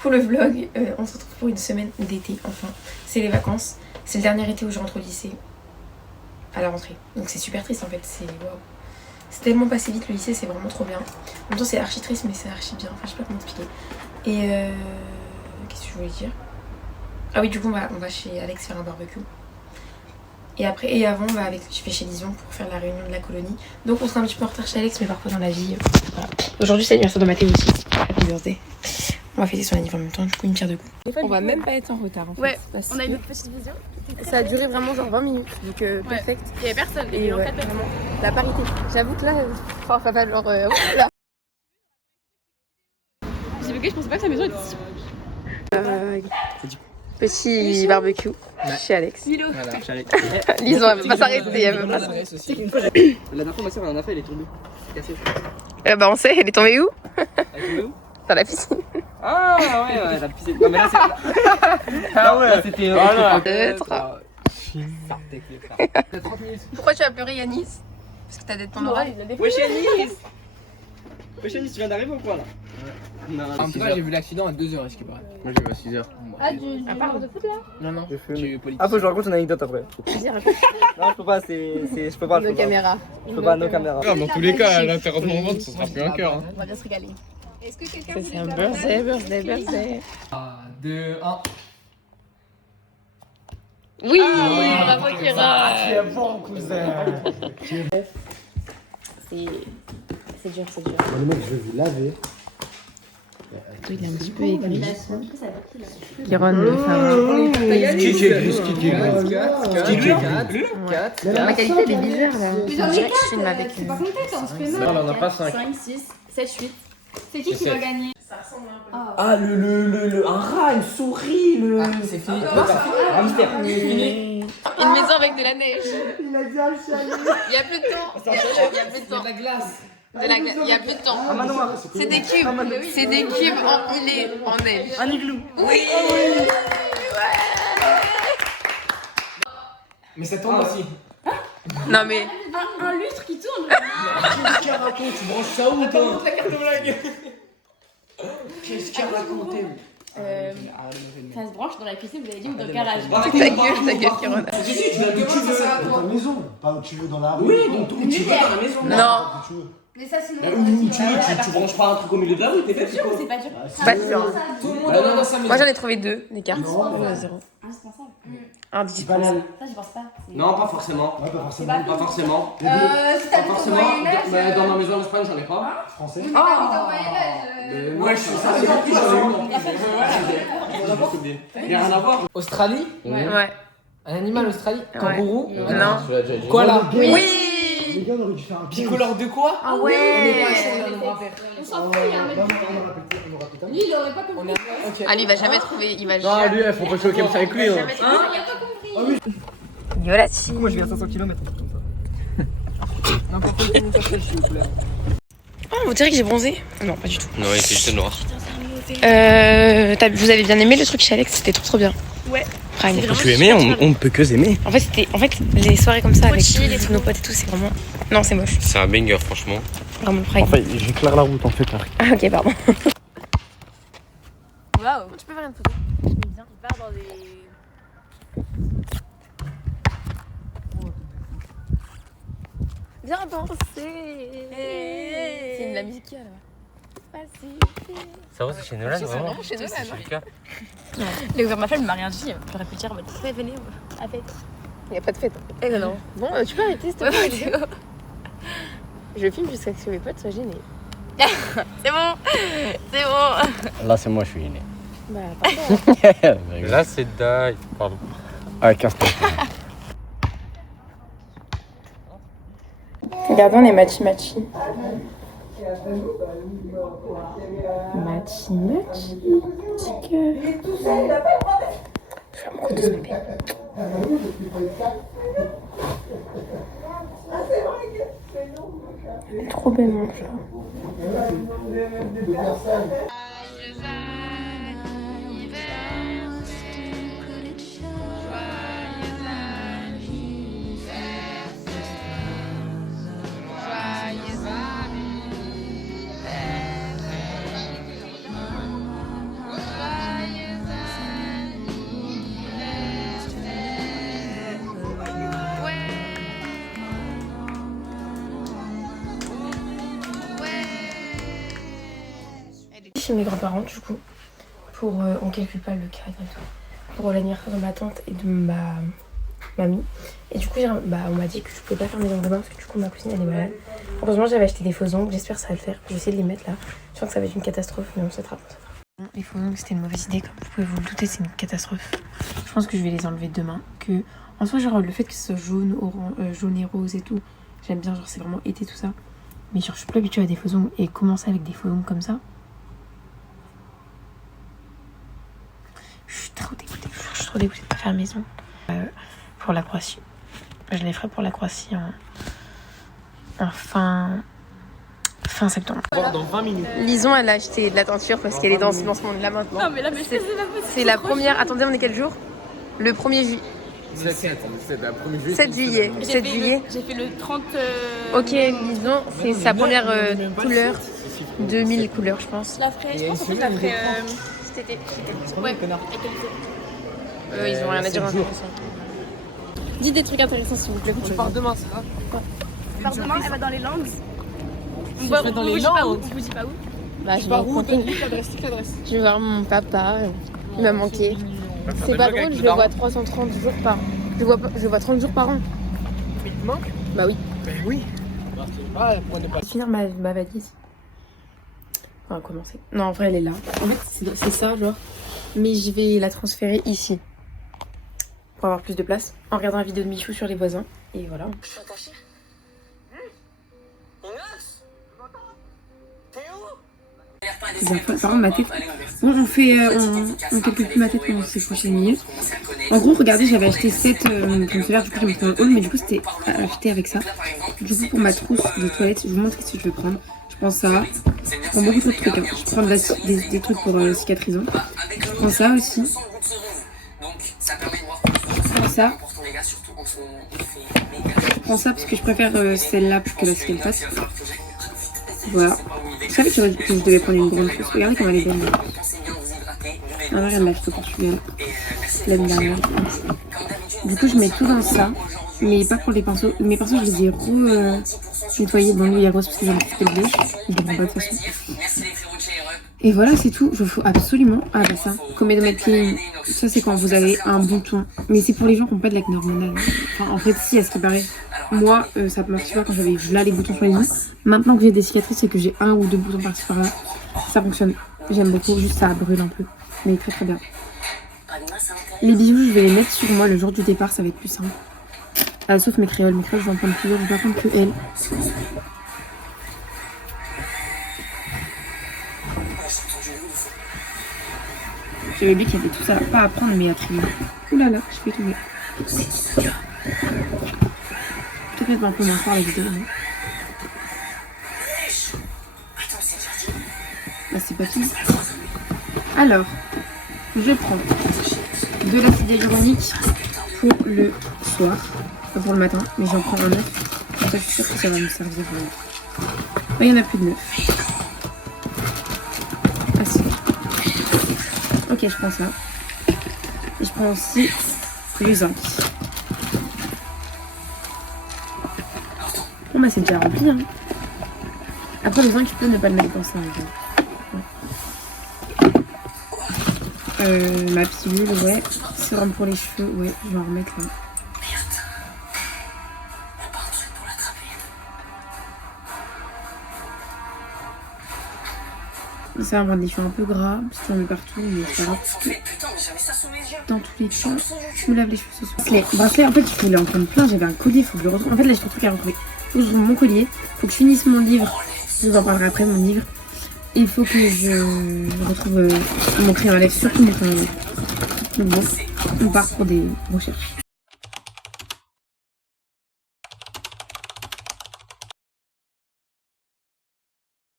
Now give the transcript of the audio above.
pour le vlog. On se retrouve pour une semaine d'été, enfin. C'est les vacances. C'est le dernier été où je rentre au lycée. À la rentrée. Donc c'est super triste en fait. C'est waouh. C'est tellement passé vite le lycée, c'est vraiment trop bien. En même temps c'est archi triste mais c'est archi bien. Enfin je sais pas comment expliquer. Et qu'est-ce que je voulais dire? Ah oui, du coup on va chez Alex faire un barbecue. Et après et avant je vais chez Lison pour faire la réunion de la colonie. Donc on sera un petit peu en retard chez Alex mais parfois dans la vie. Voilà. Aujourd'hui c'est l'anniversaire de Mathéo aussi. Happy birthday. On va fêter son anniversaire en même temps, du coup une pierre deux coups. On va même pas être en retard en fait. Ouais, on a eu une petite vision. Ça a duré vraiment genre 20 minutes, donc perfect. Il y avait personne, il y Et avait ouais, en fait vraiment, la parité. J'avoue que là, enfin, ça va genre... là. J'ai vu que je pensais pas que sa maison était si... Petit barbecue chez Alex. Milo. Voilà, j'allais. Lison, elle veut pas s'arrêter, elle veut pas s'arrêter. Tu sais qu'une fois, la dernière fois, ma soeur elle en a fait, elle est tombée. C'est cassé. Bah on sait, elle est tombée où? Elle est tombée où? Dans la piscine. Ah ouais, la piscine. Non mais là c'est... Ah ouais, c'était... Ah Deux, trois. T'as 30 minutes. Pourquoi tu as pleuré Yanis? Parce que t'as des ton oreille. Wesh Yanis. Wesh Yanis, tu viens d'arriver ou quoi là? Non, En tout cas, j'ai vu l'accident à 2h, est-ce qu'il paraît? Moi, j'ai vu à 6h. Ah, tu parles de foot là? Non, non, j'ai eu politique. Ah, faut que je raconte une anecdote après. Non, je peux pas, je peux pas. Nos caméras. Je peux pas, nos caméras. Dans tous les cas, l'enterrement de ventre, ce sera plus un cœur. Hein. On va bien se régaler. Est-ce que quelqu'un C'est un birthday. 2, 1. Oui, bravo Kira. Tu es bon, cousin. C'est dur. Bon, les mecs, je vais vous laver. Il est un petit peu aigri. Kiron, enfin... Ma qualité elle est bizarre là. On dirait que je filme avec une... Non, on en a pas 5. 5, 6, 7, 8. C'est qui va gagner? Ah, un rat, une souris, le... C'est fini. Un mystère. Une maison avec de la neige. Il a dit un chalet. Il y a plus de temps. Il y a plus de temps. La glace. Il y a plus de temps. Un manoir. C'est des cubes. C'est des cubes empilés en neige. Un igloo. Oui. Mais ça tombe aussi. Non mais... Un lustre qui tourne. Qu'est-ce qu'il raconte? Tu branches ça où toi? La carte de blague. Qu'est-ce qu'il raconte? Ça se branche dans la piscine, vous avez dit, ou dans le garage? Ta gueule, Kiron. Si, tu l'as de ça sert à Dans ta toi. maison, pas où tu veux dans la rue. Oui, donc où tu vas dans la maison. Non. Où tu veux. Mais ça, sinon. Où tu veux, tu branches pas un truc au milieu de la rue, t'es fait C'est sûr ou c'est pas dur? Pas sûr. Tout le monde a dans sa maison. Moi j'en ai trouvé 2, des cartes. Zéro. Indispensable. Un C'est pas là. Ça, j'y pense pas. Non, pas forcément. Ouais, pas forcément. Pas forcément. Si Pas t'habites au forcément. Moyen-Âge. Dans ma maison en Espagne, j'en ai pas. Français. Mais t'habites au Moyen-Âge. Ouais, je suis ça, c'est beaucoup, j'en ai eu. J'ai juste oublié. Il y a rien à voir. Australie? Ouais. Un animal Australie? Ouais. Kangourou? Non. Quoi là? Oui. Les gars, on aurait dû faire un piège. Bicolore de quoi? Ah ouais. On s'en fout, il y a un mec. On aura pété. Lui, il aurait pas compris. Ah lui il va jamais trouver, il va Non, jamais... lui, il faut pas choquer ça avec lui. Il a pas compris. Yolati. Moi, je vais à 500 km. N'importe quel s'il vous plaît. Oh, vous direz que j'ai bronzé? Non, pas du tout. Non, il était juste noir. Vous avez bien aimé le truc chez Alex? C'était trop bien. Ouais. Prime. Tu aimais, on ne peut que aimer. En fait, les soirées comme ça avec tous nos potes et tout, c'est vraiment... Non, c'est moche. C'est un banger, franchement. Vraiment prime. j'éclaire la route en fait. Ah, ok, pardon. Waouh. Tu peux faire une photo? Il part dans des. Bien danser. C'est de la musique qui a là. Ça va, c'est chez Nolan, vraiment? vraiment chez Nolan, C'est le cas. Il a ouvert ma femme, il m'a rien dit. J'aurais pu dire, venez, à fête. Il n'y a pas de fête. Eh non. Bon, tu peux arrêter s'il te plaît. la vidéo. Je filme jusqu'à ce que mes potes soient gênés. C'est bon. C'est bon. Là, c'est moi, je suis gêné. Bah, pardon. Là, c'est die. Pardon. Ah, casse-toi. Regardons les matchi. Matchi. Petit cœur. Je fais un coup de ce bébé. Elle est trop belle, mon chat. chez mes grands-parents du coup. Pour, on calcule pas le cadre et tout. Pour l'anniversaire de ma tante et de ma mamie. Et du coup, on m'a dit que je pouvais pas faire mes ongles demain parce que du coup, ma cousine elle est malade. Heureusement, j'avais acheté des faux ongles. J'espère que ça va le faire. Je vais essayer de les mettre là. Je sens que ça va être une catastrophe, mais on s'attrape. Les faux ongles, c'était une mauvaise idée. Comme vous pouvez vous le douter, c'est une catastrophe. Je pense que je vais les enlever demain. Que, en soi, genre, le fait que ce soit jaune, jaune et rose et tout, j'aime bien. Genre, c'est vraiment été tout ça. Mais genre, je suis plus habituée à des faux ongles et commencer avec des faux ongles comme ça. Je suis trop dégoûtée. Je suis trop dégoûtée de pas faire mes ongles. Pour la Croatie. Je les ferai pour la Croatie en fin septembre. Dans 20 minutes. Lison, elle a acheté de la teinture parce qu'elle est dans ce lancement là maintenant. Non, mais là, mais C'est la première. Attendez, on est quel jour? Le 1er juillet. C'est la première juillet. 7 juillet. 7 juillet. J'ai fait le 30. Ok, Lison, c'est sa première couleur. 2000 couleurs, je pense. Je la ferai, je pense en fait, je la ferai cet été. Ouais, Ils ont rien à dire. Dis des trucs intéressants s'il vous plaît. Tu pars demain, c'est ça? Par demain, elle va dans les Landes. On serait dans les Landes. vous dit pas où? Bah, je vais Par où? rencontrer. L'adresse. Je vais voir mon papa. Il m'a manqué. C'est pas drôle, je le vois 330 jours par an. Je le vois 30 jours par an. Mais il te manque? Bah oui. Ben oui. Ah, pour ne pas. Je vais finir ma valise. On va commencer. Non, en vrai, elle est là. En fait, c'est ça, genre. Mais je vais la transférer ici. Pour avoir plus de place. En regardant la vidéo de Michou sur les voisins. Et voilà. Par contre, ma tête. Bon, on calcule plus ma tête pendant ces prochaines minutes. En gros, regardez, j'avais acheté 7 concealers, du coup, j'ai mis dans le haul, mais du coup, c'était acheté avec ça. Du coup, pour ma trousse de toilette, je vous montre ce que je vais prendre. Je prends ça. Je prends beaucoup de trucs. Hein. Je prends des trucs pour cicatrisant. Je prends ça aussi. Je prends ça. Je prends ça parce que je préfère celle-là plus que la Skelpat. Voilà. Je savais que je devais prendre une grande trousse. Regardez comme elle est belle. Ah, regarde la photo portugaise. L'année dernière. Du coup, je mets tout dans ça. Mais pas pour les pinceaux. Mes pinceaux, je les ai nettoyés. Bon, lui, il est rose parce que j'en ai fait le bleu. Je les prends pas de toute façon. Et voilà, c'est tout. Je faut absolument. Ah, bah ça. Comédomètre clean. Ça, c'est quand vous avez un bouton. Mais c'est pour les gens qui n'ont pas de l'acné hormonale. Enfin, en fait, si, à ce qui paraît. Moi, ça ne marche pas quand j'avais là les boutons sur les joues. Maintenant que j'ai des cicatrices et que j'ai 1 ou 2 boutons par-ci par-là, ça fonctionne. J'aime beaucoup. Juste, ça brûle un peu. Mais très très bien. Les bijoux, je vais les mettre sur moi le jour du départ. Ça va être plus simple. Sauf mes créoles. Mes créoles, je vais en prendre plusieurs. Je vais pas prendre que elles. J'avais oublié qu'il y avait tout ça, pas à prendre mais à trier. Ouh là là, je vais tomber. Peut-être un peu moins fort la vidéo. Non là c'est pas fini. Alors, je prends de l'acide hyaluronique pour le soir, pas pour le matin, mais j'en prends un 9. Comme ça je suis sûre que ça va me servir. Il y en a plus de 9. Ah si. Ok, je prends ça. Et je prends aussi le zinc. Bon bah c'est déjà rempli. Hein. Après le zinc, je peux ne pas le mettre dans ça. Ma pilule, ouais. Sérum pour les cheveux, ouais. Je vais en remettre là. Ça va me rendre les cheveux un peu gras, parce que j'en mets partout, mais c'est pas grave. Dans tous les cas, je me lave les cheveux ce soir. Bracelet, en fait, je voulais en prendre plein, j'avais un collier, il faut que je le retrouve. En fait, là, j'ai trop de trucs à retrouver. Il faut que je trouve mon collier, il faut que je finisse mon livre, je vous en parlerai après, mon livre. Et il faut que je retrouve mon crayon à lèvres, surtout mon crayon à lèvres. Donc bon, on part pour des recherches.